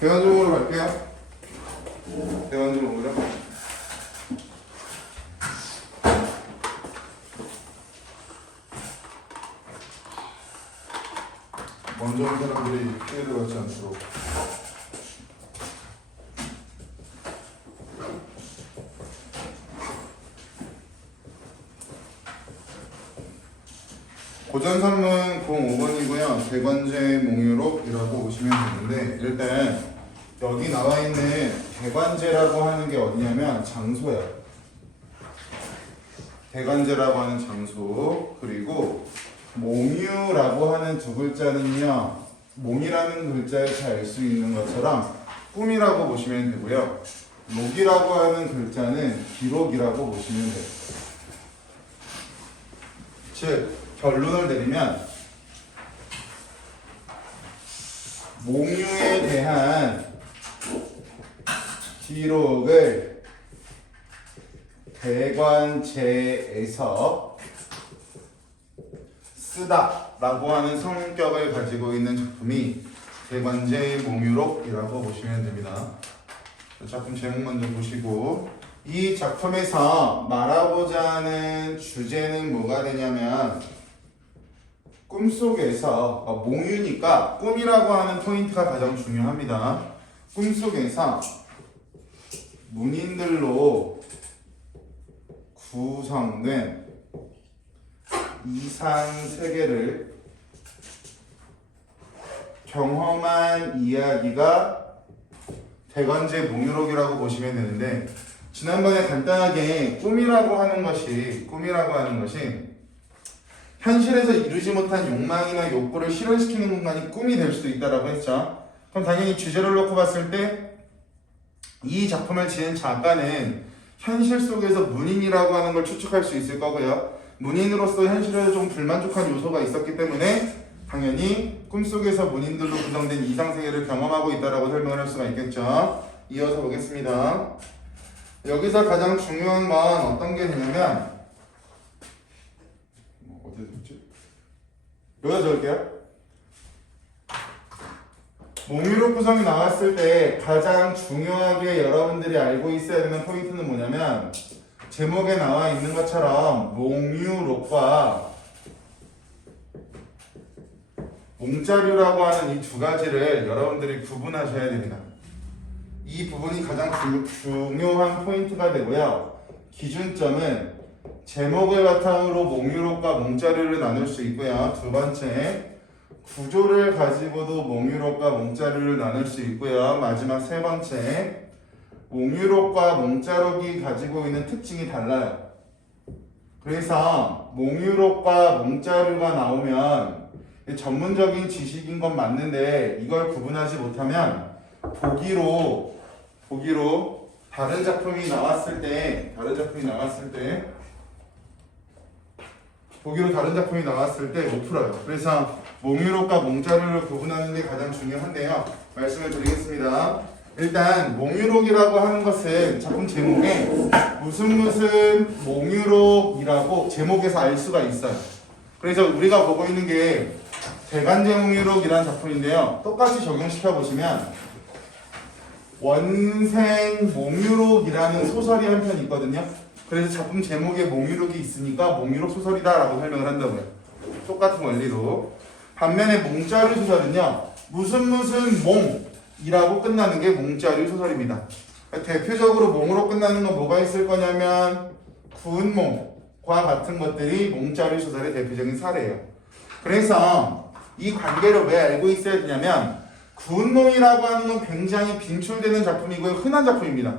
대화적으로 갈게요. 대화적으로. 먼저 온 사람들이 피해를 받지 않도록. 고전산문 05번이고요. 대관제 몽유록이라고 보시면 되는데 일단 여기 나와 있는 대관제라고 하는 게 어디냐면 장소야. 대관제라고 하는 장소. 그리고 몽유라고 하는 두 글자는요. 몽이라는 글자에서 알 수 있는 것처럼 꿈이라고 보시면 되고요. 록이라고 하는 글자는 기록이라고 보시면 돼요. 즉 결론을 내리면 몽유에 대한 기록을 대관제에서 쓰다라고 하는 성격을 가지고 있는 작품이 대관제 몽유록이라고 보시면 됩니다. 작품 제목 먼저 보시고 이 작품에서 말하고자 하는 주제는 뭐가 되냐면 꿈속에서 몽유니까 꿈이라고 하는 포인트가 가장 중요합니다. 꿈속에서 문인들로 구성된 이상 세계를 경험한 이야기가 대관제 몽유록이라고 보시면 되는데 지난번에 간단하게 꿈이라고 하는 것이 현실에서 이루지 못한 욕망이나 욕구를 실현시키는 공간이 꿈이 될 수도 있다라고 했죠. 그럼 당연히 주제를 놓고 봤을 때 이 작품을 지은 작가는 현실 속에서 문인이라고 하는 걸 추측할 수 있을 거고요. 문인으로서 현실에서 좀 불만족한 요소가 있었기 때문에 당연히 꿈속에서 문인들로 구성된 이상세계를 경험하고 있다라고 설명을 할 수가 있겠죠. 이어서 보겠습니다. 여기서 가장 중요한 건 어떤 게 되냐면 어디에 적지? 여기다 적을게요. 몽유록 구성이 나왔을 때 가장 중요하게 여러분들이 알고 있어야 되는 포인트는 뭐냐면 제목에 나와 있는 것처럼 몽유록과 몽자류라고 하는 이 두 가지를 여러분들이 구분하셔야 됩니다. 이 부분이 가장 중요한 포인트가 되고요. 기준점은 제목을 바탕으로 몽유록과 몽자류를 나눌 수 있고요. 두 번째, 구조를 가지고도 몽유록과 몽자류를 나눌 수 있고요. 마지막 세 번째, 몽유록과 몽자록이 가지고 있는 특징이 달라요. 그래서 몽유록과 몽자류가 나오면 전문적인 지식인 건 맞는데 이걸 구분하지 못하면 보기로 다른 작품이 나왔을 때 못 풀어요. 그래서 몽유록과 몽자류를 구분하는 게 가장 중요한데요. 말씀을 드리겠습니다. 일단 몽유록이라고 하는 것은 작품 제목에 무슨 몽유록이라고 제목에서 알 수가 있어요. 그래서 우리가 보고 있는 게 대관제 몽유록이라는 작품인데요. 똑같이 적용시켜 보시면 원생 몽유록이라는 소설이 한 편 있거든요. 그래서 작품 제목에 몽유록이 있으니까 몽유록 소설이다라고 설명을 한다고요. 똑같은 원리로. 반면에 몽자류 소설은요. 무슨 몽이라고 끝나는 게 몽자류 소설입니다. 대표적으로 몽으로 끝나는 건 뭐가 있을 거냐면 구은몽과 같은 것들이 몽자류 소설의 대표적인 사례예요. 그래서 이 관계를 왜 알고 있어야 되냐면 구은몽이라고 하는 건 굉장히 빈출되는 작품이고요. 흔한 작품입니다.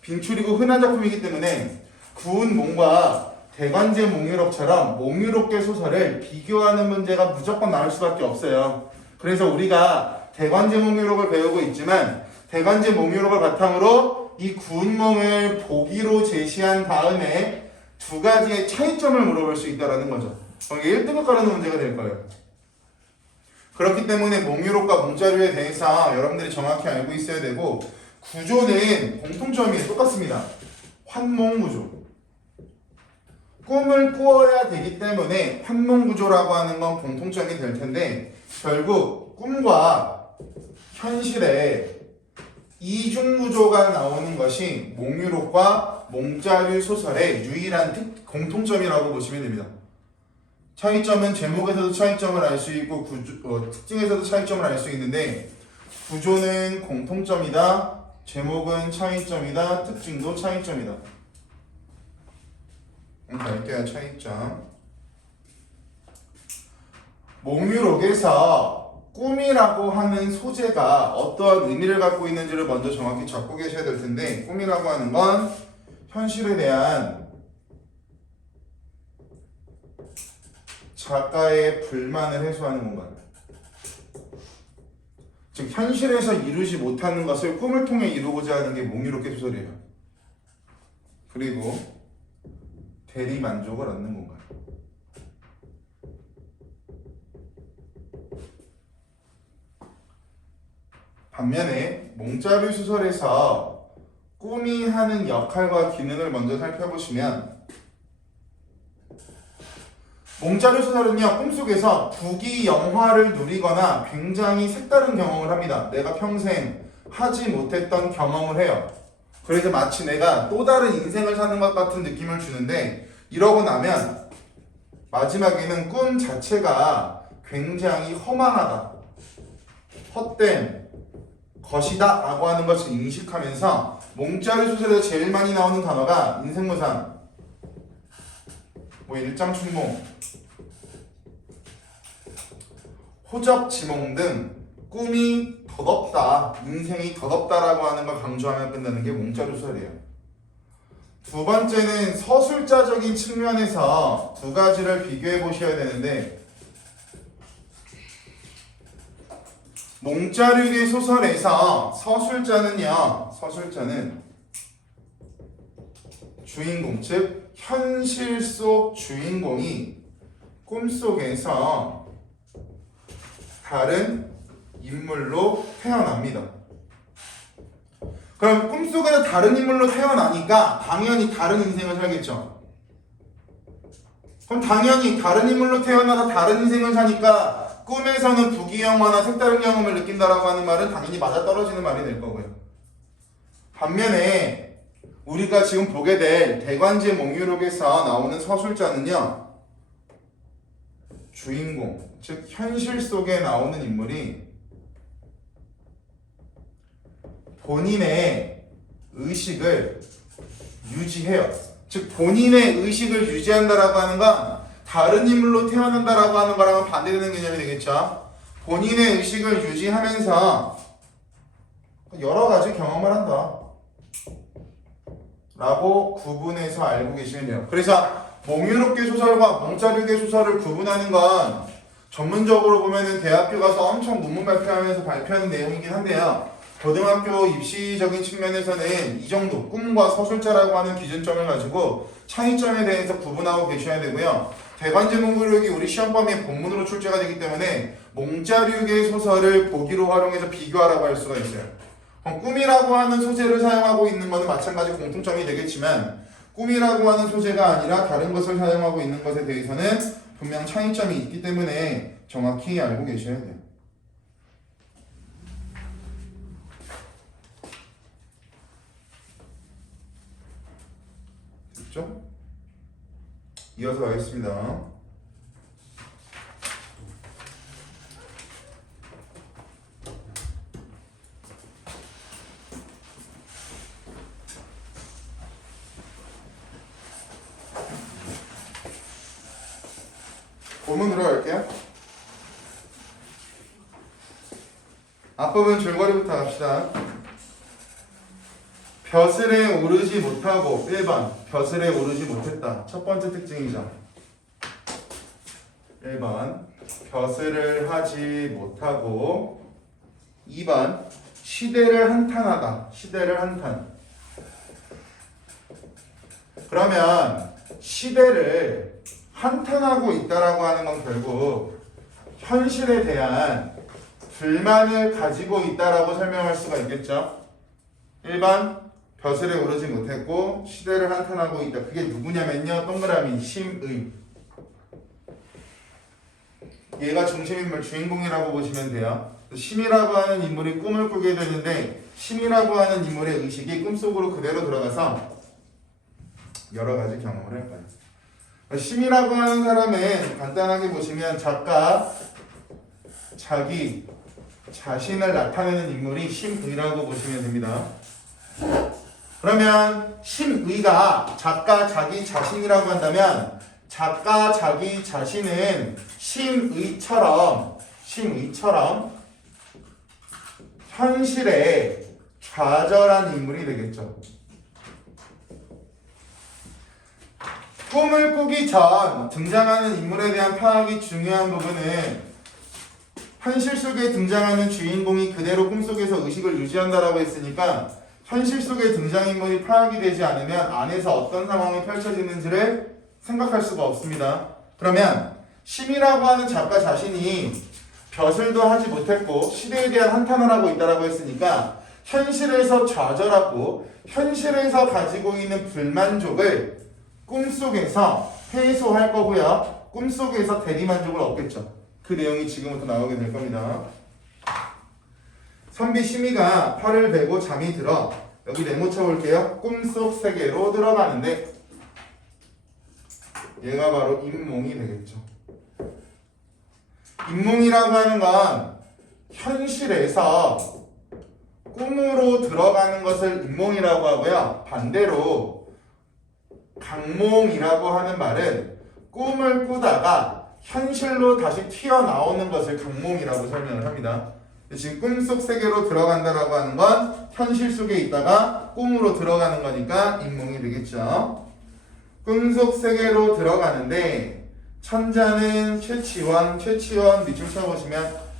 빈출이고 흔한 작품이기 때문에 구은몽과 대관제 몽유록처럼 몽유록계 소설을 비교하는 문제가 무조건 나올 수밖에 없어요. 그래서 우리가 대관제 몽유록을 배우고 있지만 대관제 몽유록을 바탕으로 이 구은몽을 보기로 제시한 다음에 두 가지의 차이점을 물어볼 수 있다는 거죠. 이게 1등급 가르는 문제가 될 거예요. 그렇기 때문에 몽유록과 몽자류에 대해서 여러분들이 정확히 알고 있어야 되고 구조는 공통점이 똑같습니다. 환몽구조. 꿈을 꾸어야 되기 때문에 환몽구조라고 하는 건 공통점이 될 텐데 결국 꿈과 현실의 이중구조가 나오는 것이 몽유록과 몽자류 소설의 유일한 공통점이라고 보시면 됩니다. 차이점은 제목에서도 차이점을 알 수 있고 특징에서도 차이점을 알 수 있는데 구조는 공통점이다. 제목은 차이점이다. 특징도 차이점이다. 갈게요. 차이점. 몽유록에서 꿈이라고 하는 소재가 어떠한 의미를 갖고 있는지를 먼저 정확히 잡고 계셔야 될 텐데, 꿈이라고 하는 건 현실에 대한 작가의 불만을 해소하는 공간. 즉 현실에서 이루지 못하는 것을 꿈을 통해 이루고자 하는 게 몽유록의 소설이에요. 그리고 대리 만족을 얻는 공간. 반면에 몽자류 소설에서 꿈이 하는 역할과 기능을 먼저 살펴보시면, 몽자류 소설은요, 꿈속에서 부귀 영화를 누리거나 굉장히 색다른 경험을 합니다. 내가 평생 하지 못했던 경험을 해요. 그래서 마치 내가 또 다른 인생을 사는 것 같은 느낌을 주는데, 이러고 나면 마지막에는 꿈 자체가 굉장히 허망하다, 헛된 것이다 라고 하는 것을 인식하면서, 몽자류 소설에서 제일 많이 나오는 단어가 인생무상, 일장춘몽, 호적지몽 등 꿈이 덧없다, 인생이 덧없다라고 하는 걸 강조하며 끝나는 게 몽자류 소설이에요. 두 번째는 서술자적인 측면에서 두 가지를 비교해 보셔야 되는데, 몽자류의 소설에서 서술자는 주인공, 즉 현실 속 주인공이 꿈속에서 다른 인물로 태어납니다. 그럼 꿈속에서 다른 인물로 태어나니까 당연히 다른 인생을 살겠죠. 그럼 당연히 다른 인물로 태어나서 다른 인생을 사니까 꿈에서는 부귀영화나 색다른 경험을 느낀다라고 하는 말은 당연히 맞아떨어지는 말이 될 거고요. 반면에 우리가 지금 보게 될 대관제 몽유록에서 나오는 서술자는요, 주인공, 즉 현실 속에 나오는 인물이 본인의 의식을 유지해요. 즉 본인의 의식을 유지한다라고 하는 건 다른 인물로 태어난다라고 하는 거랑은 반대되는 개념이 되겠죠. 본인의 의식을 유지하면서 여러 가지 경험을 한다 라고 구분해서 알고 계시면 돼요. 그래서 몽유록계 소설과 몽자류계 소설을 구분하는 건 전문적으로 보면은 대학교 가서 엄청 논문 발표하면서 발표하는 내용이긴 한데요. 고등학교 입시적인 측면에서는 이 정도 꿈과 서술자라고 하는 기준점을 가지고 차이점에 대해서 구분하고 계셔야 되고요. 대관제 몽유록이 우리 시험 범위의 본문으로 출제가 되기 때문에 몽자류계 소설을 보기로 활용해서 비교하라고 할 수가 있어요. 꿈이라고 하는 소재를 사용하고 있는 것은 마찬가지 공통점이 되겠지만, 꿈이라고 하는 소재가 아니라 다른 것을 사용하고 있는 것에 대해서는 분명 차이점이 있기 때문에 정확히 알고 계셔야 돼요. 됐죠? 이어서 가겠습니다. 본문으로 갈게요. 앞부분 줄거리부터 갑시다. 벼슬에 오르지 못하고 1번 벼슬에 오르지 못했다. 첫 번째 특징이죠. 1번 벼슬을 하지 못하고, 2번 시대를 한탄하다. 시대를 한탄. 그러면 시대를 한탄하고 있다라고 하는 건 결국 현실에 대한 불만을 가지고 있다라고 설명할 수가 있겠죠. 1번 벼슬에 오르지 못했고 시대를 한탄하고 있다. 그게 누구냐면요, 동그라미 심의. 얘가 중심인물 주인공이라고 보시면 돼요. 심이라고 하는 인물이 꿈을 꾸게 되는데 심이라고 하는 인물의 의식이 꿈속으로 그대로 들어가서 여러 가지 경험을 할 거예요. 심이라고 하는 사람은 간단하게 보시면 작가 자기 자신을 나타내는 인물이 심의라고 보시면 됩니다. 그러면 심의가 작가 자기 자신이라고 한다면 작가 자기 자신은 심의처럼 현실에 좌절한 인물이 되겠죠. 꿈을 꾸기 전 등장하는 인물에 대한 파악이 중요한 부분은 현실 속에 등장하는 주인공이 그대로 꿈속에서 의식을 유지한다라고 했으니까 현실 속의 등장인물이 파악이 되지 않으면 안에서 어떤 상황이 펼쳐지는지를 생각할 수가 없습니다. 그러면 심이라고 하는 작가 자신이 벼슬도 하지 못했고 시대에 대한 한탄을 하고 있다라고 했으니까 현실에서 좌절하고 현실에서 가지고 있는 불만족을 꿈속에서 해소할 거고요. 꿈속에서 대리만족을 얻겠죠. 그 내용이 지금부터 나오게 될 겁니다. 선비 심이가 팔을 베고 잠이 들어 여기 네모 쳐볼게요. 꿈속 세계로 들어가는데 얘가 바로 인몽이 되겠죠. 인몽이라고 하는 건 현실에서 꿈으로 들어가는 것을 인몽이라고 하고요. 반대로 강몽이라고 하는 말은 꿈을 꾸다가 현실로 다시 튀어나오는 것을 강몽이라고 설명을 합니다. 지금 꿈속 세계로 들어간다라고 하는 건 현실 속에 있다가 꿈으로 들어가는 거니까 인몽이 되겠죠. 꿈속 세계로 들어가는데 천자는 최치원 밑줄 쳐보시면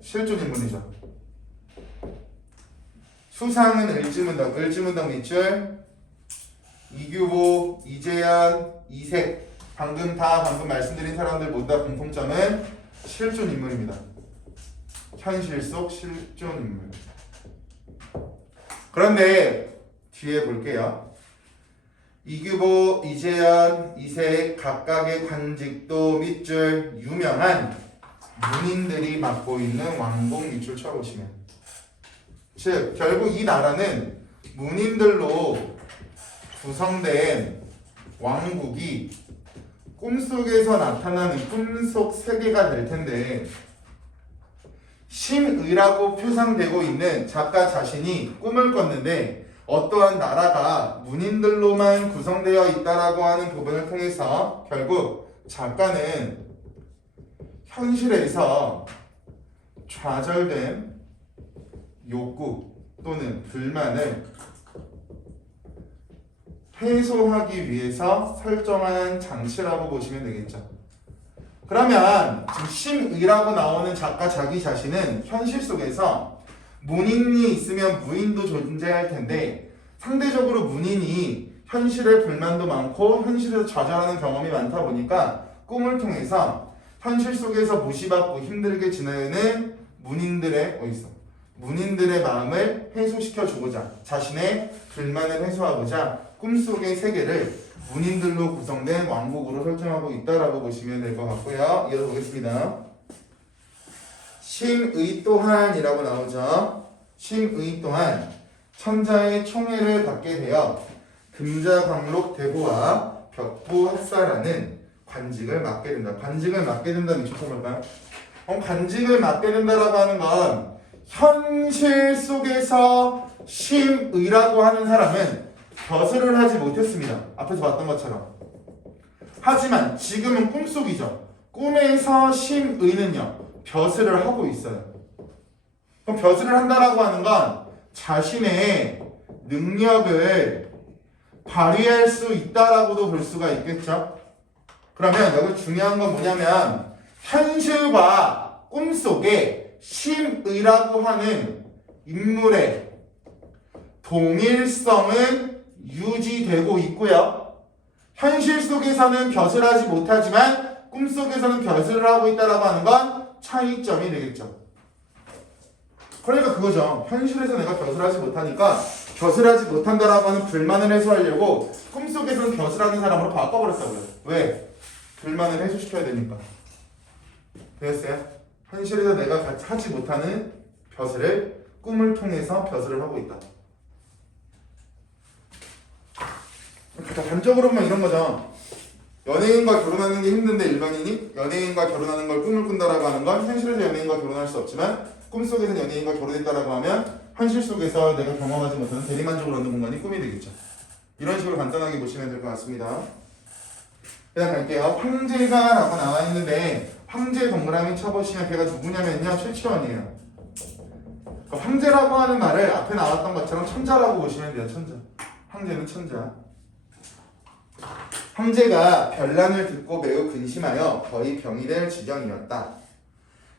실존 인물이죠. 수상은 을지문덕 밑줄, 이규보, 이재현, 이색 방금 말씀드린 사람들 모두 다 공통점은 실존 인물입니다. 현실 속 실존 인물. 그런데 뒤에 볼게요. 이규보, 이재현, 이색 각각의 관직도 밑줄 유명한 문인들이 맡고 있는 왕복 밑줄 쳐보시면 즉 결국 이 나라는 문인들로 구성된 왕국이 꿈속에서 나타나는 꿈속 세계가 될 텐데 심의라고 표상되고 있는 작가 자신이 꿈을 꿨는데 어떠한 나라가 문인들로만 구성되어 있다라고 하는 부분을 통해서 결국 작가는 현실에서 좌절된 욕구 또는 불만을 해소하기 위해서 설정한 장치라고 보시면 되겠죠. 그러면 지금 심의라고 나오는 작가 자기 자신은 현실 속에서 문인이 있으면 무인도 존재할 텐데 상대적으로 문인이 현실에 불만도 많고 현실에서 좌절하는 경험이 많다 보니까 꿈을 통해서 현실 속에서 무시받고 힘들게 지내는 문인들의 마음을 해소시켜주고자 자신의 불만을 해소하고자 꿈속의 세계를 문인들로 구성된 왕국으로 설정하고 있다라고 보시면 될 것 같고요. 이어서 보겠습니다. 심의 또한이라고 나오죠. 심의 또한 천자의 총애를 받게 되어 금자광록 대보와 벽부 학사라는 관직을 맡게 된다. 관직을 맡게 된다는 뜻이 뭘까요? 관직을 맡게 된다라고 하는 건 현실 속에서 심의라고 하는 사람은 벼슬을 하지 못했습니다. 앞에서 봤던 것처럼. 하지만 지금은 꿈속이죠. 꿈에서 심의는요. 벼슬을 하고 있어요. 그럼 벼슬을 한다라고 하는 건 자신의 능력을 발휘할 수 있다라고도 볼 수가 있겠죠. 그러면 여기 중요한 건 뭐냐면 현실과 꿈속에 심의라고 하는 인물의 동일성은 유지되고 있고요. 현실 속에서는 벼슬하지 못하지만 꿈속에서는 벼슬을 하고 있다라고 하는 건 차이점이 되겠죠. 그러니까 그거죠. 현실에서 내가 벼슬하지 못하니까 벼슬하지 못한다라고 하는 불만을 해소하려고 꿈속에서는 벼슬하는 사람으로 바꿔버렸다고요. 왜? 불만을 해소시켜야 되니까. 되었어요? 현실에서 내가 같이 하지 못하는 벼슬을 꿈을 통해서 벼슬을 하고 있다. 단적으로 보면 이런 거죠. 연예인과 결혼하는 게 힘든데 일반인이 연예인과 결혼하는 걸 꿈을 꾼다라고 하는 건 현실에서 연예인과 결혼할 수 없지만 꿈속에서 연예인과 결혼했다라고 하면 현실 속에서 내가 경험하지 못하는 대리만족을 얻는 공간이 꿈이 되겠죠. 이런 식으로 간단하게 보시면 될 것 같습니다. 그다음 갈게요. 황제가라고 나와 있는데 황제 동그라미 쳐보시면 걔가 누구냐면요 최치원이에요. 그러니까 황제라고 하는 말을 앞에 나왔던 것처럼 천자라고 보시면 돼요. 천자. 황제는 천자. 황제가 변란을 듣고 매우 근심하여 거의 병이 될 지경이었다.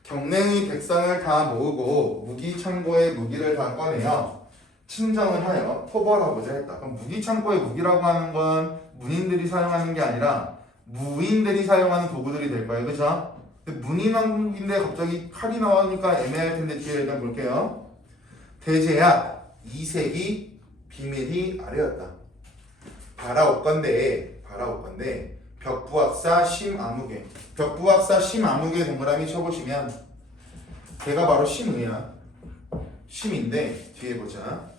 경냉의 백성을 다 모으고 무기 창고에 무기를 다 꺼내어 친정을 하여 포벌하고자 했다. 그럼 무기 창고에 무기라고 하는 건 문인들이 사용하는 게 아니라 무인들이 사용하는 도구들이 될 거예요. 그죠? 문인왕국인데 갑자기 칼이 나오니까 애매할 텐데 뒤에 일단 볼게요. 대제야 이색이 비밀이 아래였다. 바라옵건대 벽부학사 심아무개. 벽부학사 심아무개 동그라미 쳐보시면 걔가 바로 심의야. 심인데 뒤에 보자.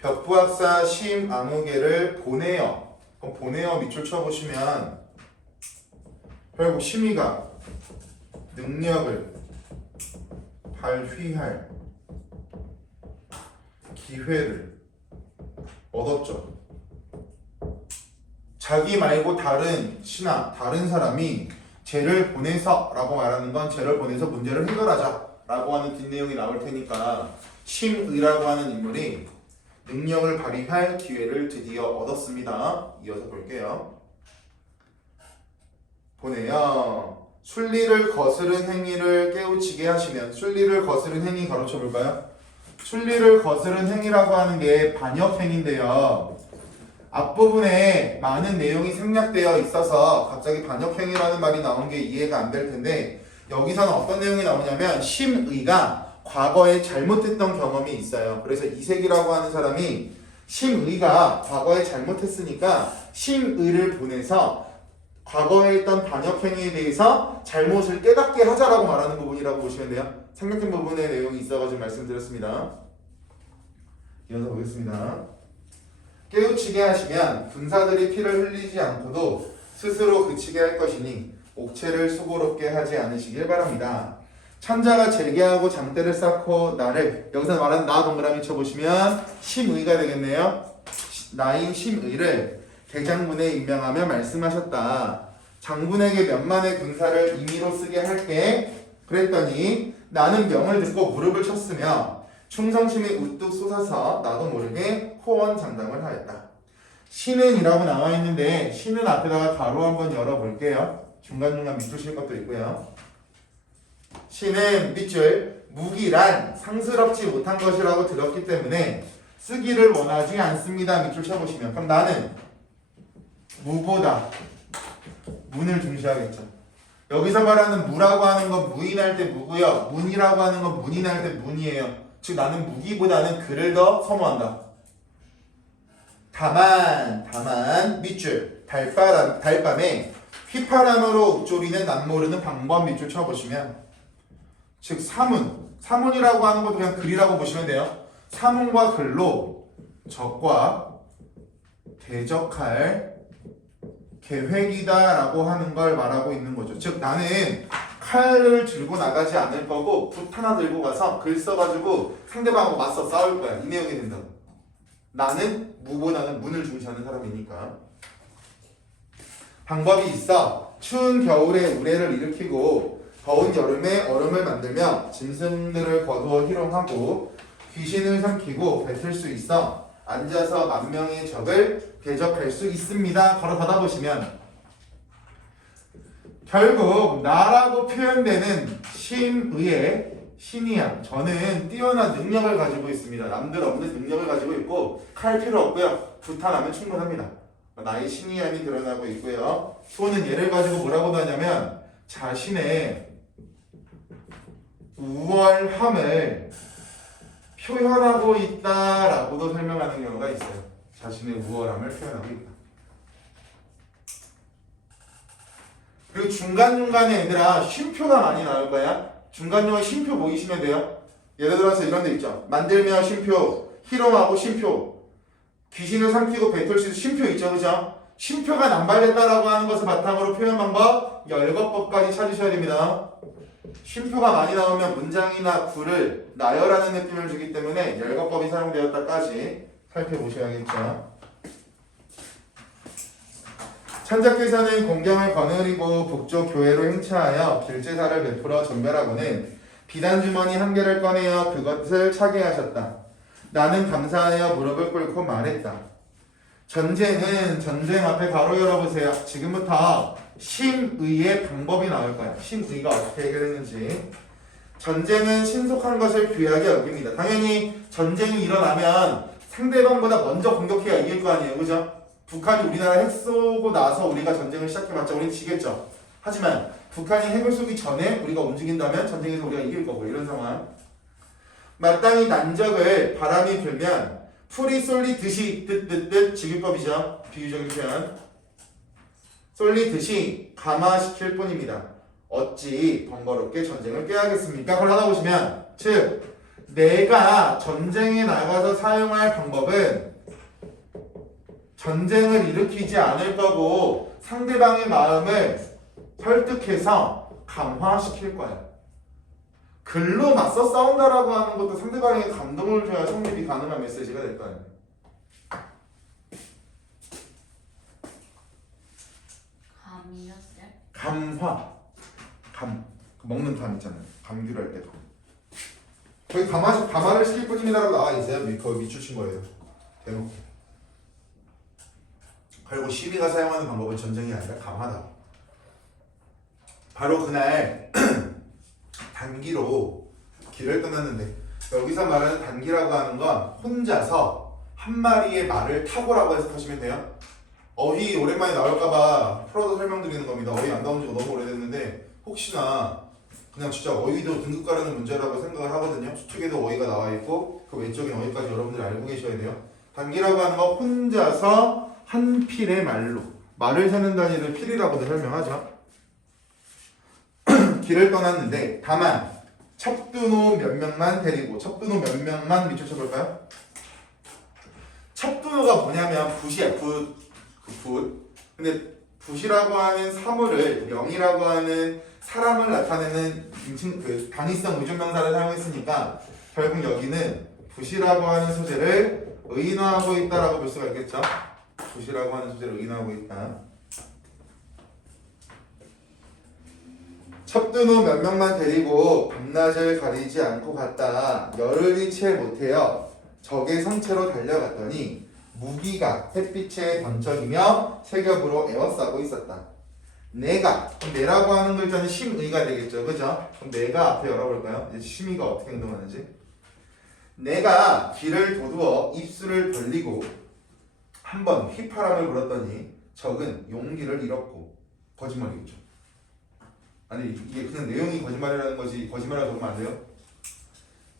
벽부학사 심아무개를 보내어. 그럼 보내어 밑줄 쳐보시면 결국 심의가 능력을 발휘할 기회를 얻었죠. 자기 말고 다른 신하, 다른 사람이 쟤를 보내서 라고 말하는 건 쟤를 보내서 문제를 해결하자 라고 하는 뒷내용이 나올 테니까 심의라고 하는 인물이 능력을 발휘할 기회를 드디어 얻었습니다. 이어서 볼게요. 보내요. 순리를 거스른 행위를 깨우치게 하시면 순리를 거스른 행위 가로쳐 볼까요? 순리를 거스른 행위라고 하는 게 반역행위인데요. 앞부분에 많은 내용이 생략되어 있어서 갑자기 반역행위라는 말이 나온 게 이해가 안 될 텐데 여기서는 어떤 내용이 나오냐면 심의가 과거에 잘못했던 경험이 있어요. 그래서 이색이라고 하는 사람이 심의가 과거에 잘못했으니까 심의를 보내서 과거에 있던 반역행위에 대해서 잘못을 깨닫게 하자라고 말하는 부분이라고 보시면 돼요. 생략된 부분의 내용이 있어가지고 말씀드렸습니다. 이어서 보겠습니다. 깨우치게 하시면 군사들이 피를 흘리지 않고도 스스로 그치게 할 것이니 옥체를 수고롭게 하지 않으시길 바랍니다. 천자가 재계하고 장대를 쌓고 나를 여기서 말하는 나 동그라미 쳐보시면 심의가 되겠네요. 나인 심의를 대장군에 임명하며 말씀하셨다. 장군에게 몇만의 군사를 임의로 쓰게 할게. 그랬더니 나는 명을 듣고 무릎을 쳤으며 충성심이 우뚝 솟아서 나도 모르게 호언장담을 하였다. 신은이라고 나와 있는데 신은 앞에다가 가로 한번 열어볼게요. 중간중간 밑줄 칠 것도 있고요. 신은 밑줄 무기란 상스럽지 못한 것이라고 들었기 때문에 쓰기를 원하지 않습니다. 밑줄 쳐보시면 그럼 나는 무보다 문을 중시하겠죠. 여기서 말하는 무라고 하는 건 무인할 때 무고요. 문이라고 하는 건 문인할 때 문이에요. 즉 나는 무기보다는 글을 더 선호한다. 다만 밑줄 달밤에 휘파람으로 읊조리는 남모르는 방법 밑줄 쳐보시면 즉 사문이라고 하는 것도 그냥 글이라고 보시면 돼요. 사문과 글로 적과 대적할 계획이다라고 하는 걸 말하고 있는 거죠. 즉 나는 칼을 들고 나가지 않을 거고 붓 하나 들고 가서 글 써가지고 상대방하고 맞서 싸울 거야. 이 내용이 된다고. 나는 무보다는 문을 중시하는 사람이니까. 방법이 있어. 추운 겨울에 우레를 일으키고 더운 여름에 얼음을 만들며 짐승들을 거두어 희롱하고 귀신을 삼키고 뱉을 수 있어. 앉아서 만 명의 적을 대적할 수 있습니다. 걸어 받아보시면 결국 나라고 표현되는 심의의 신이야. 저는 뛰어난 능력을 가지고 있습니다. 남들 없는 능력을 가지고 있고 칼 필요 없고요. 부탄하면 충분합니다. 나의 신이함이 드러나고 있고요. 소는 얘를 가지고 뭐라고도 하냐면 자신의 우월함을 표현하고 있다라고도 설명하는 경우가 있어요. 자신의 우월함을 표현하고 있다. 그리고 중간중간에 얘들아 쉼표가 많이 나올 거야. 중간중간에 쉼표 보이시면 돼요. 예를 들어서 이런 데 있죠. 만들며 쉼표, 희롱하고 쉼표, 귀신을 삼키고 뱉을 수 있는 쉼표 있죠. 그죠? 쉼표가 남발됐다라고 하는 것을 바탕으로 표현 방법 열거법까지 찾으셔야 됩니다. 쉼표가 많이 나오면 문장이나 구를 나열하는 느낌을 주기 때문에 열거법이 사용되었다까지 살펴보셔야겠죠. 찬자께서는 공경을 거느리고 북쪽 교회로 행차하여 길제사를 베풀어 전별하고는 비단주머니 한 개를 꺼내어 그것을 차게 하셨다. 나는 감사하여 무릎을 꿇고 말했다. 전쟁은 전쟁 앞에 가로 열어보세요. 지금부터 심의의 방법이 나올 거야. 심의가 어떻게 해결했는지. 전쟁은 신속한 것을 귀하게 여깁니다. 당연히 전쟁이 일어나면 상대방보다 먼저 공격해야 이길 거 아니에요. 그죠? 북한이 우리나라 핵 쏘고 나서 우리가 전쟁을 시작해봤자 우리는 지겠죠. 하지만 북한이 핵을 쏘기 전에 우리가 움직인다면 전쟁에서 우리가 이길 거고 이런 상황. 마땅히 난적을 바람이 불면 풀이 쏠리듯이 뜻 직유법이죠. 비유적인 표현. 쏠리듯이 감화시킬 뿐입니다. 어찌 번거롭게 전쟁을 꾀하겠습니까? 그걸 하다 보시면 즉 내가 전쟁에 나가서 사용할 방법은 전쟁을 일으키지 않을 거고 상대방의 마음을 설득해서 감화시킬 거야. 글로 맞서 싸운다라고 하는 것도 상대방에게 감동을 줘야 성립이 가능한 메시지가 될 거 아니에요. 감이었어요? 감화. 먹는 감 있잖아요. 감귤 할 때. 거기 감화를 시킬 뿐입니다라고 나와 있어요. 거기 밑줄친 거예요. 대놓고. 그리고 시비가 사용하는 방법은 전쟁이 아니라 감화다. 바로 그날 단기로 길을 떠났는데 여기서 말하는 단기라고 하는 건 혼자서 한 마리의 말을 타고라고 해석하시면 돼요. 어휘 오랜만에 나올까봐 풀어서 설명드리는 겁니다. 어휘 안 나온 지가 너무 오래됐는데 혹시나 그냥 진짜 어휘도 등급 가르는 문제라고 생각을 하거든요. 수특에도 어휘가 나와 있고 그 외적인 어휘까지 여러분들이 알고 계셔야 돼요. 단기라고 하는 건 혼자서 한 필의 말을 세는 단위를 필이라고도 설명하죠. 길을 떠났는데 다만 첩두노 몇 명만 데리고 첩두노 몇 명만 밑줄 쳐볼까요? 첩두노가 뭐냐면 붓이야. 붓. 근데 붓이라고 하는 사물을 명이라고 하는 사람을 나타내는 단위성 의존명사를 사용했으니까 결국 여기는 붓이라고 하는 소재를 의인화하고 있다라고 볼 수가 있겠죠. 붓이라고 하는 소재를 의인화하고 있다. 첩두노 몇 명만 데리고 밤낮을 가리지 않고 갔다. 열흘이 채 못해요. 적의 성체로 달려갔더니 무기가 햇빛에 번쩍이며 세겹으로 에워싸고 있었다. 내가, 내라고 하는 글자는 심의가 되겠죠. 그죠? 그럼 내가 앞에 열어볼까요? 이제 심의가 어떻게 행동하는지. 내가 귀를 도두어 입술을 벌리고 한번 휘파람을 불었더니 적은 용기를 잃었고. 거짓말이겠죠. 아니 이게 그냥 내용이 거짓말이라는 거지 거짓말이라고 적으면 안 돼요?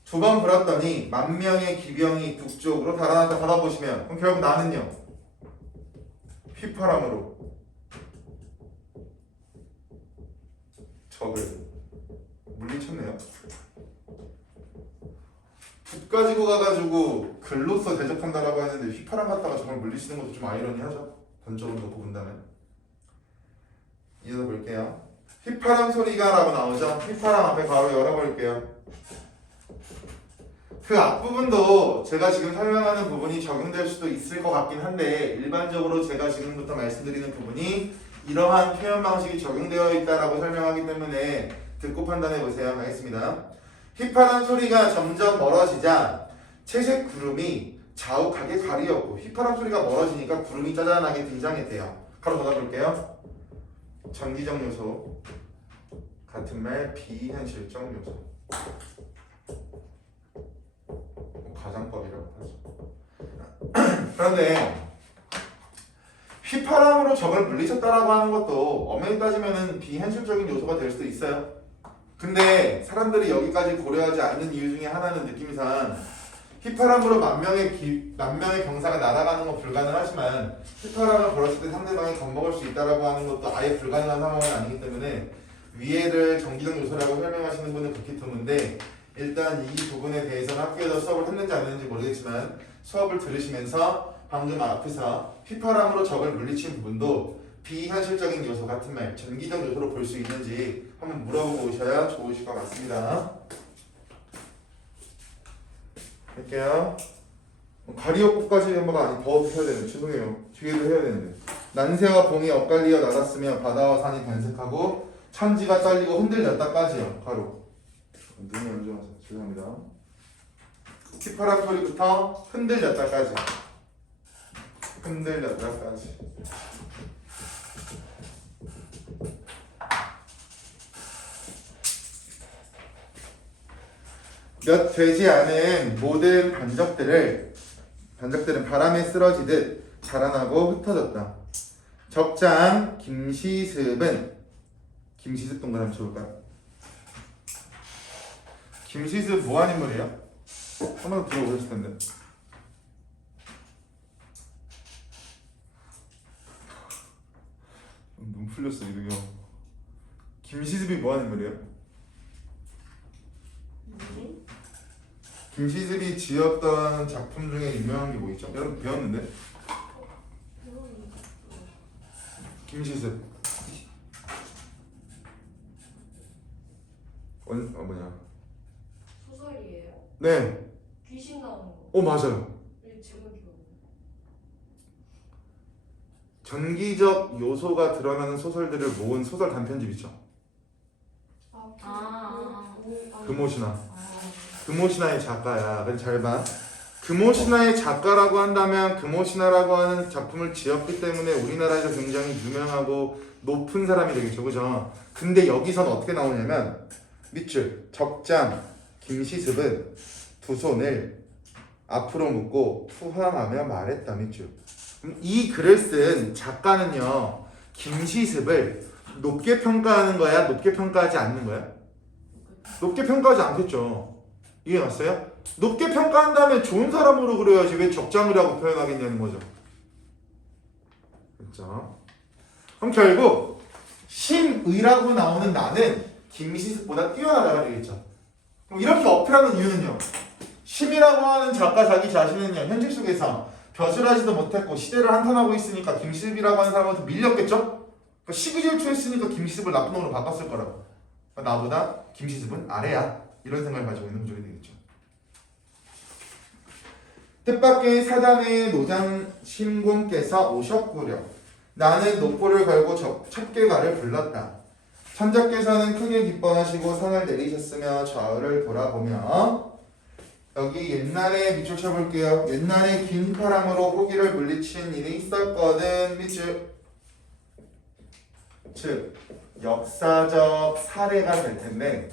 두 번 불었더니 만명의 기병이 북쪽으로 달아났다. 받아보시면 그럼 결국 나는요 휘파람으로 적을 물리쳤네요. 붓 가지고 가가지고 글로써 대적한다라고 했는데 휘파람 갖다가 적을 물리치는 것도 좀 아이러니하죠. 단적으로 놓고 본다면. 이어서 볼게요. 휘파람 소리가 라고 나오죠. 휘파람 앞에 바로 열어볼게요. 그 앞부분도 제가 지금 설명하는 부분이 적용될 수도 있을 것 같긴 한데 일반적으로 제가 지금부터 말씀드리는 부분이 이러한 표현 방식이 적용되어 있다라고 설명하기 때문에 듣고 판단해 보세요. 가겠습니다. 휘파람 소리가 점점 멀어지자 채색 구름이 자욱하게 가리었고 휘파람 소리가 멀어지니까 구름이 짜잔하게 등장했대요. 바로 받아볼게요. 전기적 요소 같은 말 비현실적 요소 가장법이라고 하죠. 그런데 휘파람으로 적을 물리쳤다라고 하는 것도 엄연히 따지면 비현실적인 요소가 될 수도 있어요. 근데 사람들이 여기까지 고려하지 않는 이유 중에 하나는 느낌상 휘파람으로 만 명의 병사가 날아가는 건 불가능하지만 휘파람을 불었을 때 상대방이 겁먹을 수 있다라고 하는 것도 아예 불가능한 상황은 아니기 때문에 위에를 정기적 요소라고 설명하시는 분은 극히 드문데 일단 이 부분에 대해서는 학교에서 수업을 했는지 안 했는지 모르겠지만 수업을 들으시면서 방금 앞에서 휘파람으로 적을 물리친 부분도 비현실적인 요소 같은 말, 전기적 요소로 볼 수 있는지 한번 물어보고 오셔야 좋으실 것 같습니다. 할게요. 가리오꽃까지 한번 아니 더 해야 되는데 죄송해요. 뒤에도 해야 되는데 난새와 봉이 엇갈리어 날았으며 바다와 산이 반색하고 천지가 잘리고 흔들렸다까지요. 가로. 눈이 안 좋아서 죄송합니다. 휘파람 소리부터 흔들렸다까지. 흔들렸다까지. 몇 되지 않은 모든 반적들은 바람에 쓰러지듯 자라나고 흩어졌다. 적장 김시습은 김시습 동그라미 쳐볼까요? 김시습 뭐하는 인물이에요? 한번 들어보셨을 텐데. 눈 풀렸어 이거. 김시습이 뭐하는 인물이에요? 김시습이 지었던 작품 중에 유명한 게 뭐 있죠? 여러분 배웠는데? 김시습 뭐냐? 소설이에요? 네. 귀신 나오는 거. 맞아요. 네, 제목이 뭐예요? 전기적 요소가 드러나는 소설들을 모은 소설 단편집 있죠? 금오신화. 금오신화의 작가야. 그래서 잘 봐. 금오신화의 작가라고 한다면 금오신화라고 하는 작품을 지었기 때문에 우리나라에서 굉장히 유명하고 높은 사람이 되겠죠. 그죠? 근데 여기서는 어떻게 나오냐면 밑줄 적장 김시습은 두 손을 앞으로 묶고 투항하며 말했다. 밑줄. 이 글을 쓴 작가는요 김시습을 높게 평가하는 거야? 높게 평가하지 않는 거야? 높게 평가하지 않겠죠. 이해 갔어요? 높게 평가한다면 좋은 사람으로 그려야지 왜 적장이라고 표현하겠냐는 거죠. 그렇죠? 그럼 결국 심의라고 나오는 나는 김시습보다 뛰어나다가 되겠죠. 그럼 이렇게 어필하는 이유는요. 심이라고 하는 작가 자기 자신은요 현실 속에서 벼슬하지도 못했고 시대를 한탄하고 있으니까 김시습이라고 하는 사람한테 밀렸겠죠? 그러니까 시기질투했으니까 김시습을 나쁜 놈으로 바꿨을 거라고. 그러니까 나보다 김시습은 아래야. 이런 생각을 가지고 있는 구조가 되겠죠. 뜻밖의 사단의 노장 신공께서 오셨구려. 나는 노포를 걸고 첩계가를 불렀다. 천자께서는 크게 기뻐하시고 상을 내리셨으며 좌우를 돌아보며 여기 옛날에 밑줄 쳐볼게요. 옛날에 긴 휘파람으로 호기를 물리친 일이 있었거든. 밑줄. 즉 역사적 사례가 될 텐데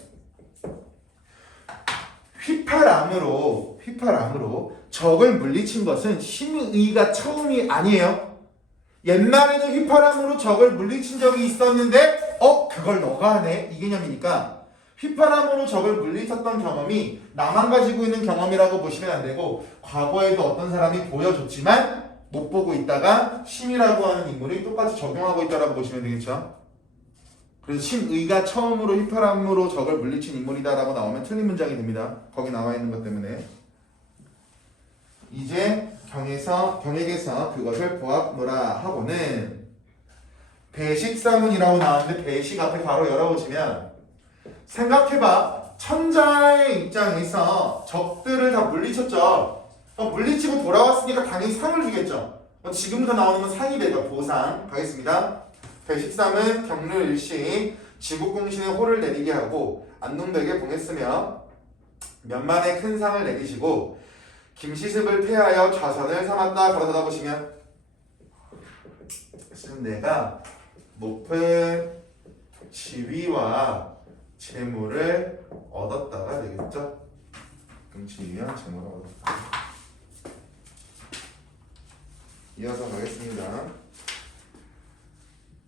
휘파람으로 적을 물리친 것은 심의가 처음이 아니에요. 옛날에는 휘파람으로 적을 물리친 적이 있었는데 그걸 너가 하네? 이 개념이니까 휘파람으로 적을 물리쳤던 경험이 나만 가지고 있는 경험이라고 보시면 안 되고 과거에도 어떤 사람이 보여줬지만 못 보고 있다가 심이라고 하는 인물이 똑같이 적용하고 있다라고 보시면 되겠죠. 그래서 심의가 처음으로 휘파람으로 적을 물리친 인물이다라고 나오면 틀린 문장이 됩니다. 거기 나와 있는 것 때문에. 이제 경액에서 그것을 보았노라 하고는 배식사문이라고 나오는데 배식 앞에 바로 열어보시면 생각해봐. 천자의 입장에서 적들을 다 물리쳤죠. 물리치고 돌아왔으니까 당연히 상을 주겠죠. 지금부터 나오는 건 상이 되죠. 보상. 가겠습니다. 배식삼은 경률 일시 지국공신의 호를 내리게 하고 안동백에 봉했으며 몇만의 큰 상을 내리시고 김시습을 폐하여 좌선을 삼았다. 걸어다 보시면 지금 내가 높은 지위와 재물을 얻었다가 되겠죠. 그럼 지위와 재물을 얻었다. 이어서 가겠습니다.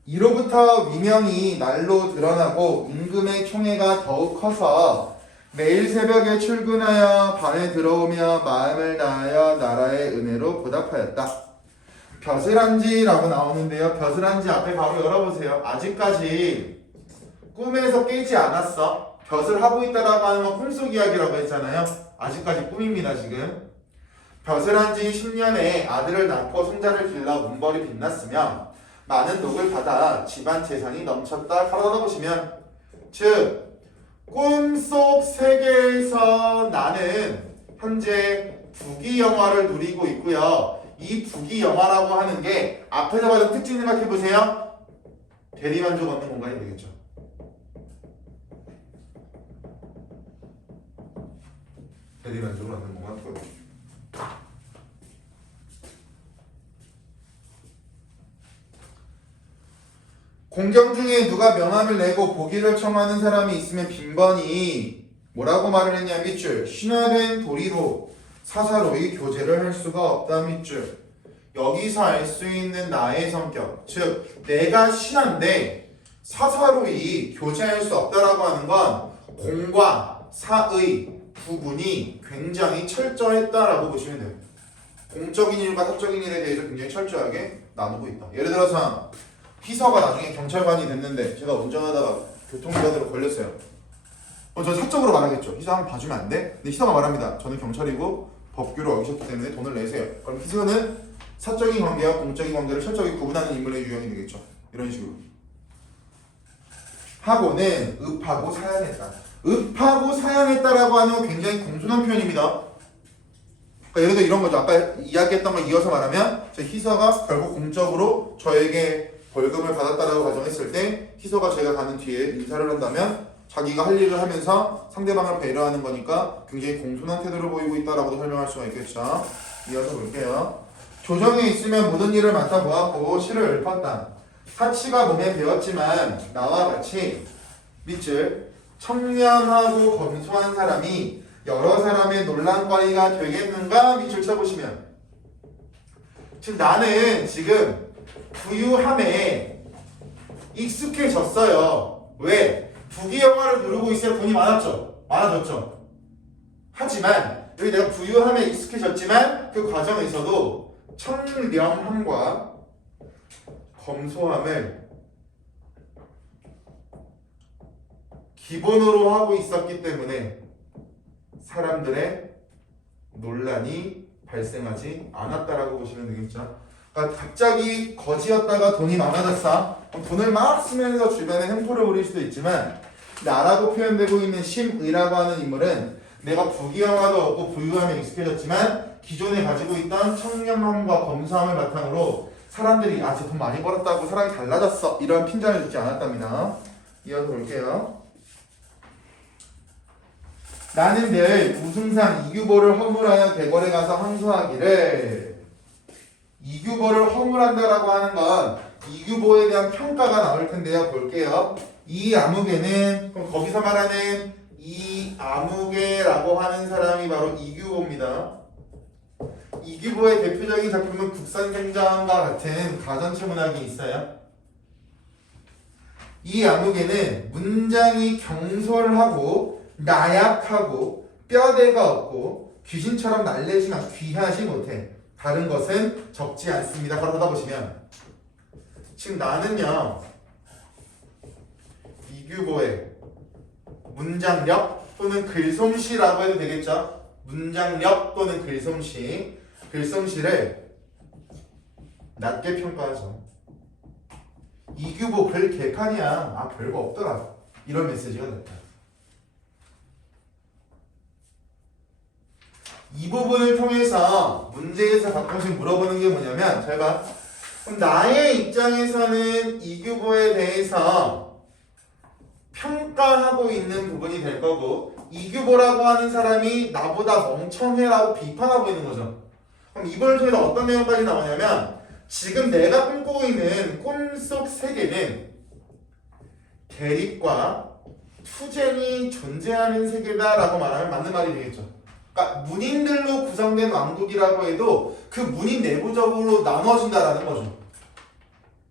이로부터 위명이 날로 드러나고 임금의 총애가 더욱 커서 매일 새벽에 출근하여 밤에 들어오며 마음을 다하여 나라의 은혜로 보답하였다. 벼슬한지라고 나오는데요. 벼슬한지 앞에 바로 열어보세요. 아직까지 꿈에서 깨지 않았어. 벼슬 하고 있다라고 하는 건 꿈속 이야기라고 했잖아요. 아직까지 꿈입니다. 지금 벼슬한지 10년에 아들을 낳고 손자를 길러 문벌이 빛났으며 많은 복을 받아 집안 재산이 넘쳤다. 가로닫아 보시면 즉 꿈속 세계에서 나는 현재 부귀영화를 누리고 있고요. 이 부귀영화라고 하는 게 앞에서 받은 특징 생각해 보세요. 대리만족 얻는 공간이 되겠죠. 대리만족을 얻는 공간 보여. 공경 중에 누가 명함을 내고 보기를 청하는 사람이 있으면 빈번히 뭐라고 말을 했냐 밑줄 신화된 도리로 사사로이 교제를 할 수가 없다 밑줄. 여기서 알 수 있는 나의 성격 즉 내가 신한데 사사로이 교제할 수 없다라고 하는 건 공과 사의 구분이 굉장히 철저했다라고 보시면 돼요. 공적인 일과 사적인 일에 대해서 굉장히 철저하게 나누고 있다. 예를 들어서 희서가 나중에 경찰관이 됐는데 제가 운전하다가 교통사고로 걸렸어요. 저는 사적으로 말하겠죠. 희서 한번 봐주면 안 돼? 근데 희서가 말합니다. 저는 경찰이고 법규를 어기셨기 때문에 돈을 내세요. 그럼 희서는 사적인 관계와 공적인 관계를 철저하게 구분하는 인물의 유형이 되겠죠. 이런 식으로. 하고는 읍하고 사양했다. 읍하고 사양했다라고 하는 건 굉장히 공손한 표현입니다. 그러니까 예를 들어 이런 거죠. 아까 이야기했던 걸 이어서 말하면 제 희서가 결국 공적으로 저에게 벌금을 받았다라고 가정했을 때 희서가 제가 가는 뒤에 인사를 한다면 자기가 할 일을 하면서 상대방을 배려하는 거니까 굉장히 공손한 태도를 보이고 있다라고도 설명할 수가 있겠죠. 이어서 볼게요. 조정에 있으면 모든 일을 맡아보았고 시를 읊었다. 사치가 몸에 배었지만 나와 같이 밑줄 청렴하고 검소한 사람이 여러 사람의 논란거리가 되겠는가 밑줄 쳐보시면 지금 나는 지금 부유함에 익숙해졌어요. 왜? 부귀영화를 누르고 있어야 돈이 많아졌죠. 하지만 여기 내가 부유함에 익숙해졌지만 그 과정에서도 청렴함과 검소함을 기본으로 하고 있었기 때문에 사람들의 논란이 발생하지 않았다라고 보시면 되겠죠. 그러니까 갑자기 거지였다가 돈이 많아졌어. 돈을 막 쓰면서 주변에 횡포를 부릴 수도 있지만 나라고 표현되고 있는 심의라고 하는 인물은 내가 부귀영화도 얻고 부유함에 익숙해졌지만 기존에 가지고 있던 청렴함과 검소함을 바탕으로 사람들이 아, 쟤 돈 많이 벌었다고 사람이 달라졌어 이런 핀잔을 듣지 않았답니다. 이어서 볼게요. 나는 늘 우승상 이규보를 허물하여 대궐에 가서 항소하기를. 이규보를 허물한다라고 하는 건 이규보에 대한 평가가 나올 텐데요. 볼게요. 이 암흑에는 그럼 거기서 말하는 이 암흑에라고 하는 사람이 바로 이규보입니다. 이규보의 대표적인 작품은 국산생장과 같은 가전체문학이 있어요. 이 암흑에는 문장이 경솔하고 나약하고 뼈대가 없고 귀신처럼 날래지만 귀하지 못해. 다른 것은 적지 않습니다. 바로 닫아보시면 지금 나는요 이규보의 문장력 또는 글솜씨라고 해도 되겠죠. 문장력 또는 글솜씨를 낮게 평가하죠. 이규보 글 개판이야. 아 별거 없더라. 이런 메시지가 됐다. 이 부분을 통해서 문제에서 가끔씩 물어보는 게 뭐냐면 잘 봐. 그럼 나의 입장에서는 이규보에 대해서 평가하고 있는 부분이 될 거고 이규보라고 하는 사람이 나보다 멍청해라고 비판하고 있는 거죠. 그럼 이걸 통해서 어떤 내용까지 나오냐면 지금 내가 꿈꾸고 있는 꿈속 세계는 대립과 투쟁이 존재하는 세계다라고 말하면 맞는 말이 되겠죠. 그러니까 문인들로 구성된 왕국이라고 해도 그 문인 내부적으로 나눠진다라는 거죠.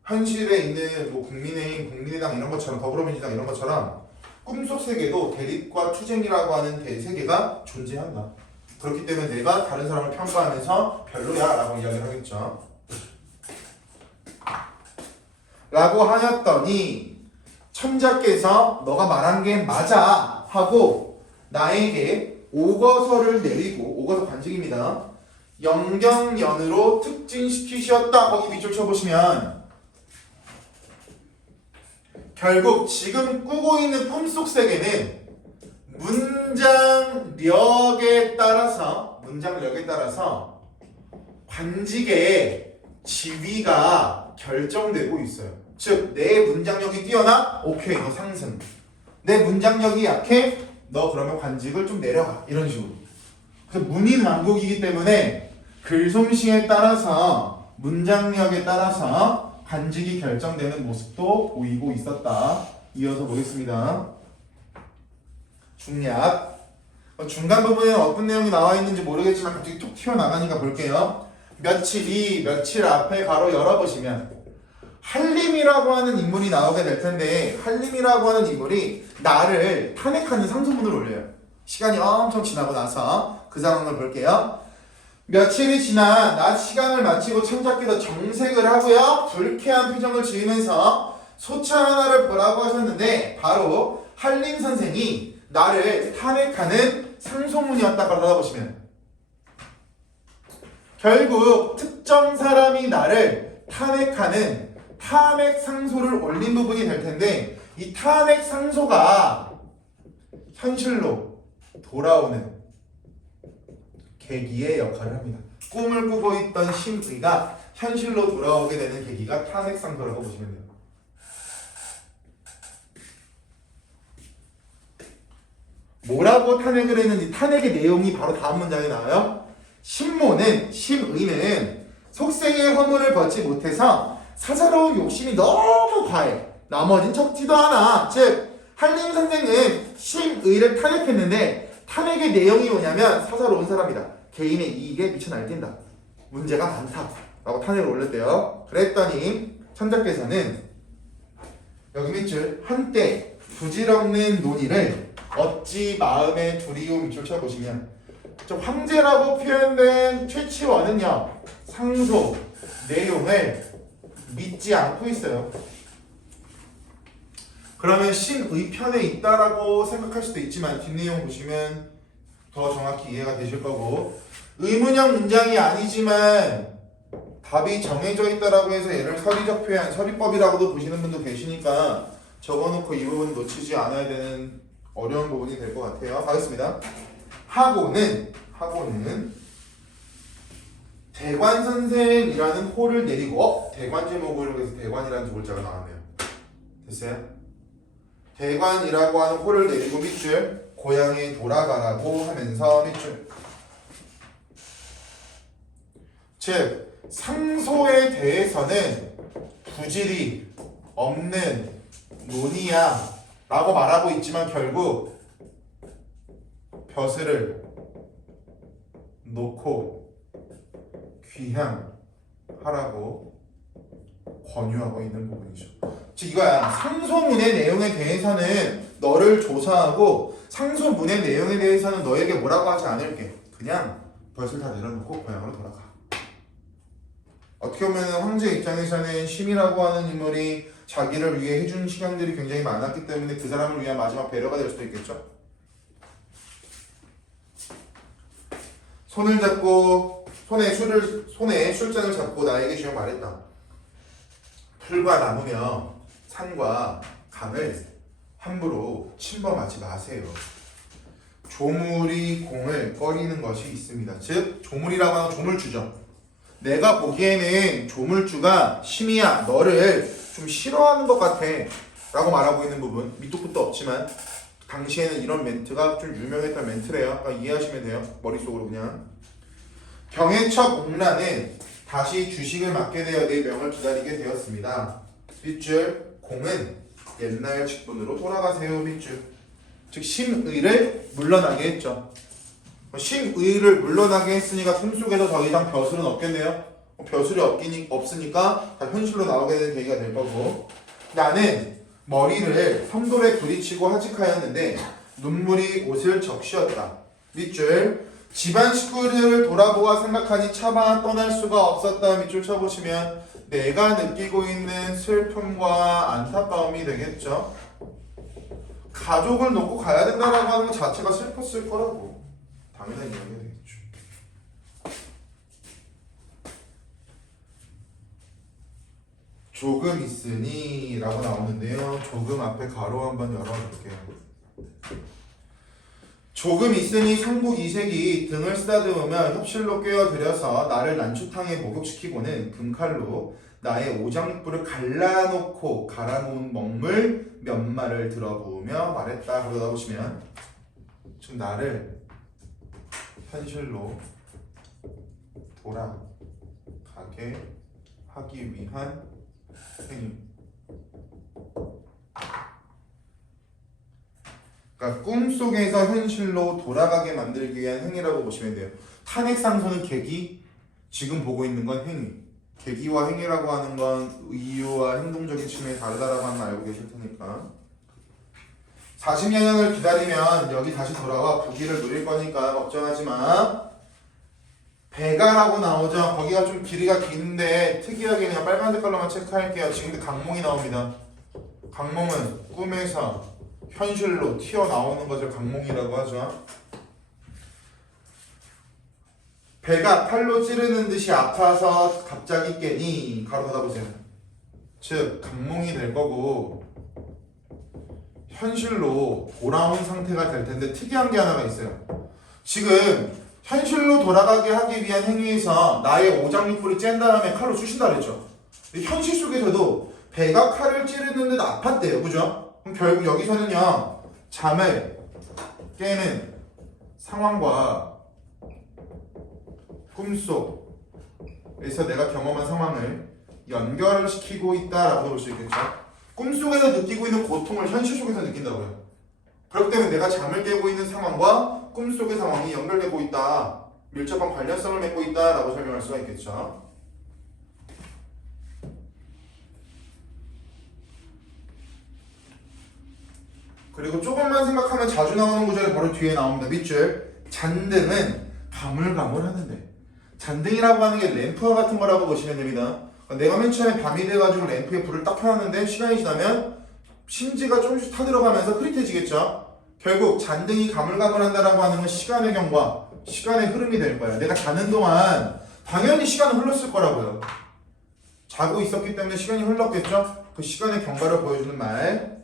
현실에 있는 뭐 국민의힘, 국민의당 이런 것처럼 더불어민주당 이런 것처럼 꿈속 세계도 대립과 투쟁이라고 하는 대세계가 존재한다. 그렇기 때문에 내가 다른 사람을 평가하면서 별로야 라고 이야기를 하겠죠. 라고 하였더니 천자께서 너가 말한 게 맞아 하고 나에게 오거서를 내리고, 오거서 관직입니다. 영경연으로 특진시키셨다. 거기 밑줄 쳐보시면 결국 지금 꾸고 있는 꿈속 세계는 문장력에 따라서 관직의 지위가 결정되고 있어요. 즉, 내 문장력이 뛰어나? 오케이, 너 상승. 내 문장력이 약해? 너 그러면 관직을 좀 내려가. 이런 식으로. 그래서 문인왕국이기 때문에 글솜씨에 따라서, 문장력에 따라서 관직이 결정되는 모습도 보이고 있었다. 이어서 보겠습니다. 중략. 중간 부분에 어떤 내용이 나와 있는지 모르겠지만 갑자기 툭 튀어나가니까 볼게요. 며칠 앞에 가로 열어보시면 한림이라고 하는 인물이 나오게 될 텐데, 한림이라고 하는 인물이 나를 탄핵하는 상소문을 올려요. 시간이 엄청 지나고 나서 그 상황을 볼게요. 며칠이 지나 낮 시간을 마치고 천자께서 정색을 하고요, 불쾌한 표정을 지으면서 소차 하나를 보라고 하셨는데 바로 한림 선생이 나를 탄핵하는 상소문이었다고 알아보시면, 결국 특정 사람이 나를 탄핵하는 탄핵 상소를 올린 부분이 될 텐데, 이 탄핵 상소가 현실로 돌아오는 계기의 역할을 합니다. 꿈을 꾸고 있던 심의가 현실로 돌아오게 되는 계기가 탄핵 상소라고 보시면 돼요. 뭐라고 탄핵을 했는지, 탄핵의 내용이 바로 다음 문장에 나와요. 심의는 속생의 허물을 벗지 못해서 사사로운 욕심이 너무 과해. 나머진 척지도 않아. 즉, 한림 선생은 심의를 탄핵했는데 탄핵의 내용이 뭐냐면 사사로운 사람이다. 개인의 이익에 미쳐 날뛴다. 문제가 많다. 라고 탄핵을 올렸대요. 그랬더니 천자께서는 여기 밑줄, 한때 부질없는 논의를 어찌 마음에 두리오 밑줄 쳐보시면, 좀 황제라고 표현된 최치원은요, 상소 내용을 믿지 않고 있어요. 그러면 신의 편에 있다라고 생각할 수도 있지만 뒷내용 보시면 더 정확히 이해가 되실 거고, 의문형 문장이 아니지만 답이 정해져 있다라고 해서 얘를 서리적 표현, 서리법이라고도 보시는 분도 계시니까 적어놓고 이 부분 놓치지 않아야 되는 어려운 부분이 될 것 같아요. 가겠습니다. 하고는 대관선생이라는 호를 내리고, 대관 제목으로 해서 대관이라는 두 글자가 나왔네요. 됐어요? 대관이라고 하는 호를 내리고 밑줄, 고향에 돌아가라고 하면서 밑줄. 즉, 상소에 대해서는 부질이 없는 논의야 라고 말하고 있지만 결국 벼슬을 놓고 귀향하라고 권유하고 있는 부분이죠. 즉 이거야. 상소문의 내용에 대해서는 너를 조사하고 상소문의 내용에 대해서는 너에게 뭐라고 하지 않을게. 그냥 벼슬 다 내려놓고 고향으로 돌아가. 어떻게 보면 황제 입장에서는 심이라고 하는 인물이 자기를 위해 해준 시간들이 굉장히 많았기 때문에 그 사람을 위한 마지막 배려가 될 수도 있겠죠. 손을 잡고 손에 술잔을 잡고 나에게 주여 말했다. 풀과 나무며 산과 강을 함부로 침범하지 마세요. 조물이 공을 꺼리는 것이 있습니다. 즉 조물이라고 하는 조물주죠. 내가 보기에는 조물주가 심이야 너를 좀 싫어하는 것 같아 라고 말하고 있는 부분, 밑도 끝도 없지만 당시에는 이런 멘트가 좀 유명했던 멘트래요. 그러니까 이해하시면 돼요. 머릿속으로 그냥. 경애처 공란은 다시 주식을 맡게 되어 내 명을 기다리게 되었습니다. 밑줄, 공은 옛날 직분으로 돌아가세요. 밑줄. 즉 심의를 물러나게 했죠. 심의를 물러나게 했으니까 꿈속에서 더 이상 벼슬은 없겠네요. 벼슬이 없으니까 다 현실로 나오게 되는 계기가 될 거고, 나는 머리를 섬돌에 부딪히고 하직하였는데 눈물이 옷을 적시었다. 밑줄 집안 식구들을 돌아보아 생각하니 차마 떠날 수가 없었다. 밑줄 쳐보시면 내가 느끼고 있는 슬픔과 안타까움이 되겠죠. 가족을 놓고 가야 된다라고 하는 것 자체가 슬펐을 거라고 당연한 이야기가 되겠죠. 조금 있으니 라고 나오는데요. 조금 앞에 가로 한번 열어볼게요. 조금 있으니 상국 이색이 등을 쓰다듬으며 협실로 꿰어들여서 나를 난추탕에 목욕시키고는 금칼로 나의 오장육부를 갈라놓고 갈아놓은 먹물 몇 마를 들어부으며 말했다. 그러다 보시면 지금 나를 현실로 돌아가게 하기 위한 행위. 그러니까 꿈속에서 현실로 돌아가게 만들기 위한 행위라고 보시면 돼요. 탄핵상소는 계기, 지금 보고 있는 건 행위. 계기와 행위라고 하는 건 이유와 행동적인 측면이 다르다라고 하는 걸 알고 계실 테니까. 40여 년을 기다리면 여기 다시 돌아와 부귀를 누릴 거니까 걱정하지 마. 배가라고 나오죠. 거기가 좀 길이가 긴데 특이하게 그냥 빨간 색깔로만 체크할게요. 지금도 강몽이 나옵니다. 강몽은 꿈에서 현실로 튀어나오는 것을 강몽이라고 하죠. 배가 칼로 찌르는 듯이 아파서 갑자기 깨니 가로 닫아보세요. 즉 강몽이 될 거고 현실로 돌아온 상태가 될 텐데 특이한 게 하나가 있어요. 지금 현실로 돌아가게 하기 위한 행위에서 나의 오장육부를 짠 다음에 칼로 쑤신다 그랬죠. 근데 현실 속에서도 배가 칼을 찌르는 듯 아팠대요. 그죠? 그럼 결국 여기서는요. 잠을 깨는 상황과 꿈속에서 내가 경험한 상황을 연결을 시키고 있다라고 볼 수 있겠죠. 꿈속에서 느끼고 있는 고통을 현실 속에서 느낀다고요. 그렇기 때문에 내가 잠을 깨고 있는 상황과 꿈속의 상황이 연결되고 있다. 밀접한 관련성을 맺고 있다라고 설명할 수가 있겠죠. 그리고 조금만 생각하면 자주 나오는 구절이 바로 뒤에 나옵니다. 밑줄. 잔등은 가물가물하는데. 잔등이라고 하는 게 램프와 같은 거라고 보시면 됩니다. 내가 맨 처음에 밤이 돼가지고 램프에 불을 딱 켜놨는데 시간이 지나면 심지가 조금씩 타들어가면서 흐릿해지겠죠. 결국 잔등이 가물가물한다라고 하는 건 시간의 경과, 시간의 흐름이 될 거예요. 내가 자는 동안 당연히 시간은 흘렀을 거라고요. 자고 있었기 때문에 시간이 흘렀겠죠. 그 시간의 경과를 보여주는 말.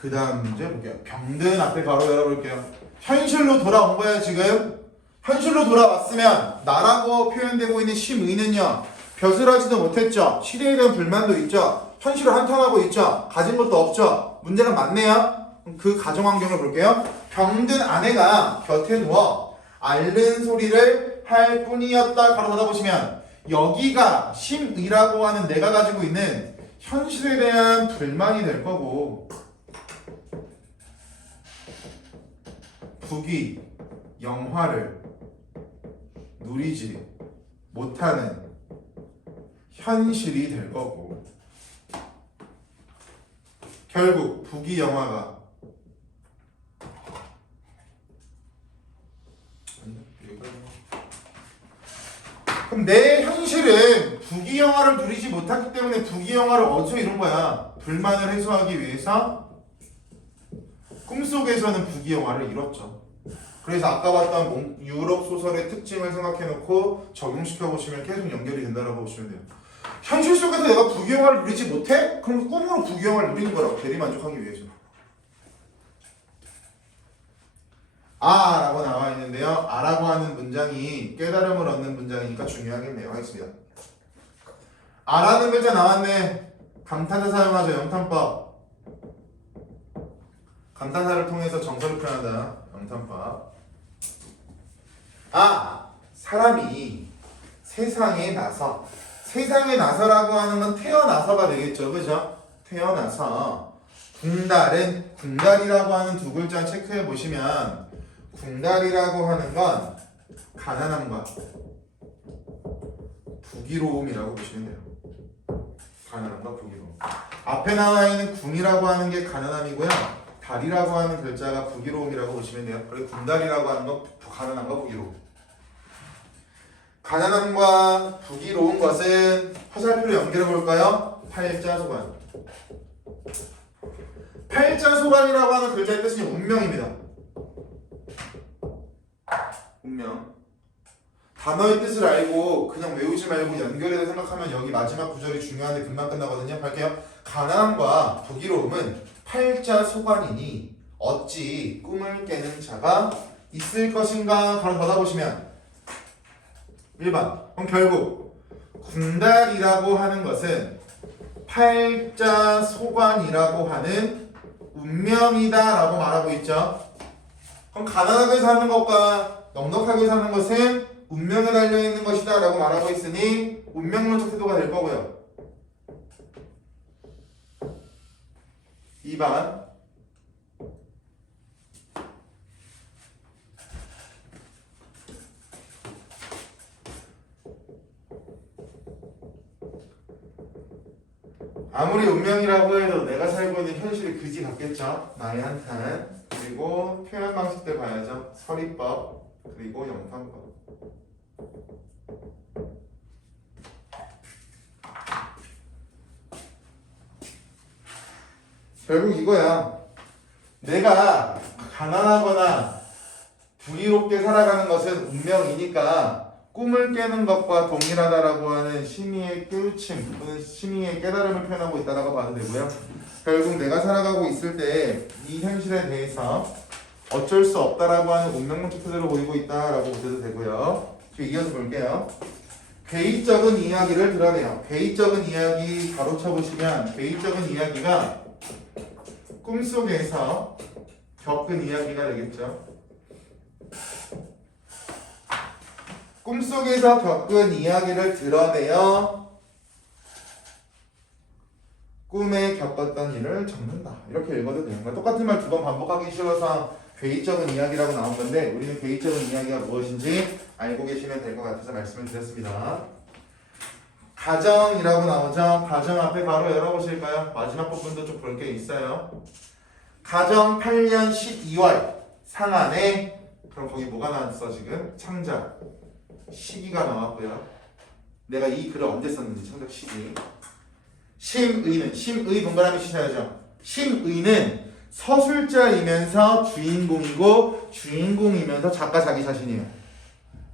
그 다음 문제 볼게요. 병든 앞에 바로 열어볼게요. 현실로 돌아온 거야 지금. 현실로 돌아왔으면 나라고 표현되고 있는 심의는요. 벼슬하지도 못했죠. 시대에 대한 불만도 있죠. 현실을 한탄하고 있죠. 가진 것도 없죠. 문제가 많네요. 그 가정환경을 볼게요. 병든 아내가 곁에 누워 앓는 소리를 할 뿐이었다. 바로 닫아보시면 여기가 심의라고 하는 내가 가지고 있는 현실에 대한 불만이 될 거고 부귀, 영화를 누리지 못하는 현실이 될 거고 결국 부귀 영화가 그럼 내 현실은 부귀 영화를 누리지 못했기 때문에 부귀 영화를 어디서 이룬 거야? 불만을 해소하기 위해서 꿈속에서는 부귀 영화를 이뤘죠. 그래서 아까 봤던 유럽 소설의 특징을 생각해놓고 적용시켜 보시면 계속 연결이 된다고 보시면 돼요. 현실 속에서 내가 부귀 영화를 누리지 못해? 그럼 꿈으로 부귀 영화를 누리는 거라고 대리만족하기 위해서. 라고 나와 있는데요. 라고 하는 문장이 깨달음을 얻는 문장이니까 중요하겠네요. 하겠습니다. 라는 글자 나왔네. 감탄사 사용하죠. 영탄법. 감탄사를 통해서 정서를 표현한다. 영탄법. 사람이 세상에 나서. 세상에 나서라고 하는 건 태어나서가 되겠죠. 그죠? 태어나서. 궁달은 궁달이라고 하는 두 글자 체크해 보시면 궁달이라고 하는 건 가난함과 부귀로움이라고 보시면 돼요. 가난함과 부귀로움. 앞에 나와 있는 궁이라고 하는 게 가난함이고요. 달이라고 하는 글자가 부기로움이라고 보시면 돼요. 그리고 군달이라고 하는 거 가난함과 부기로움. 가난함과 부기로운 것은 화살표로 연결해 볼까요? 팔자소관. 팔자소관이라고 하는 글자의 뜻은 운명입니다. 운명. 단어의 뜻을 알고 그냥 외우지 말고 연결해서 생각하면 여기 마지막 구절이 중요한데 금방 끝나거든요. 할게요. 가난함과 부기로움은 팔자소관이니 어찌 꿈을 깨는 자가 있을 것인가? 바로 받아보시면 1번. 그럼 결국 군달이라고 하는 것은 팔자소관이라고 하는 운명이다 라고 말하고 있죠. 그럼 가난하게 사는 것과 넉넉하게 사는 것은 운명에 달려있는 것이다 라고 말하고 있으니 운명론적 태도가 될 거고요. 2번. 아무리 운명이라고 해도 내가 살고 있는 현실이 그지 같겠죠. 나의 한탄. 그리고 표현 방식들 봐야죠. 서리법 그리고 영탄법. 결국 이거야. 내가 가난하거나 부유롭게 살아가는 것은 운명이니까 꿈을 깨는 것과 동일하다라고 하는 심의의 깨우침 또는 심의의 깨달음을 표현하고 있다라고 봐도 되고요. 결국 내가 살아가고 있을 때 이 현실에 대해서 어쩔 수 없다라고 하는 운명론적 태도를 보이고 있다라고 보셔도 되고요. 이어서 볼게요. 괴이적인 이야기를 드러내요. 괴이적인 이야기 바로 쳐보시면 괴이적인 이야기가 꿈속에서 겪은 이야기가 되겠죠. 꿈속에서 겪은 이야기를 드러내어 꿈에 겪었던 일을 적는다. 이렇게 읽어도 되는 거야. 똑같은 말 두 번 반복하기 싫어서 괴이적인 이야기라고 나온 건데 우리는 괴이적인 이야기가 무엇인지 알고 계시면 될 것 같아서 말씀을 드렸습니다. 가정이라고 나오죠. 가정 앞에 바로 열어보실까요? 마지막 부분도 좀 볼 게 있어요. 가정 8년 12월 상한에 그럼 거기 뭐가 나왔어 지금? 창작 시기가 나왔고요. 내가 이 글을 언제 썼는지 창작 시기. 심의는 심의 동그라미 치셔야죠. 심의는 서술자이면서 주인공이고 주인공이면서 작가 자기 자신이에요.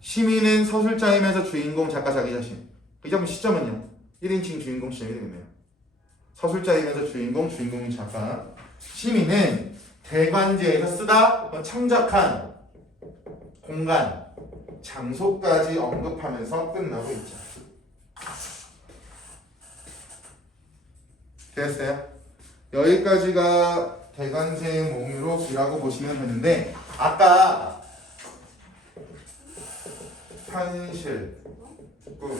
심의는 서술자이면서 주인공 작가 자기 자신. 이 점은 시점은요. 1인칭 주인공 시점이 되겠네요. 서술자이면서 주인공 주인공이 작가. 심의는 대관제에서 쓰다 창작한 공간 장소까지 언급하면서 끝나고 있죠. 됐어요? 여기까지가 대관제의 몽유록이라고 보시면 되는데 아까 현실, 꿈,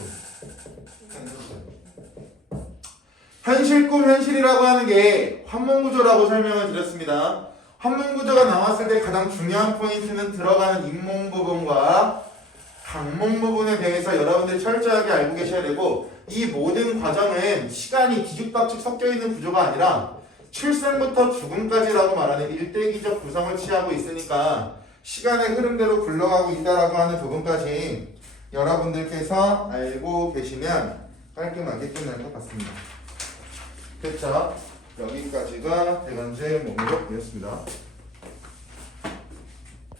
현실, 꿈, 현실이라고 하는 게 환문구조라고 설명을 드렸습니다. 환문구조가 나왔을 때 가장 중요한 포인트는 들어가는 인문 부분과 강문 부분에 대해서 여러분들이 철저하게 알고 계셔야 되고 이 모든 과정은 시간이 뒤죽박죽 섞여있는 구조가 아니라 출생부터 죽음까지라고 말하는 일대기적 구성을 취하고 있으니까 시간의 흐름대로 굴러가고 있다라고 하는 부분까지 여러분들께서 알고 계시면 깔끔하게 끝날 것 같습니다. 됐죠? 여기까지가 대관제 목록이었습니다.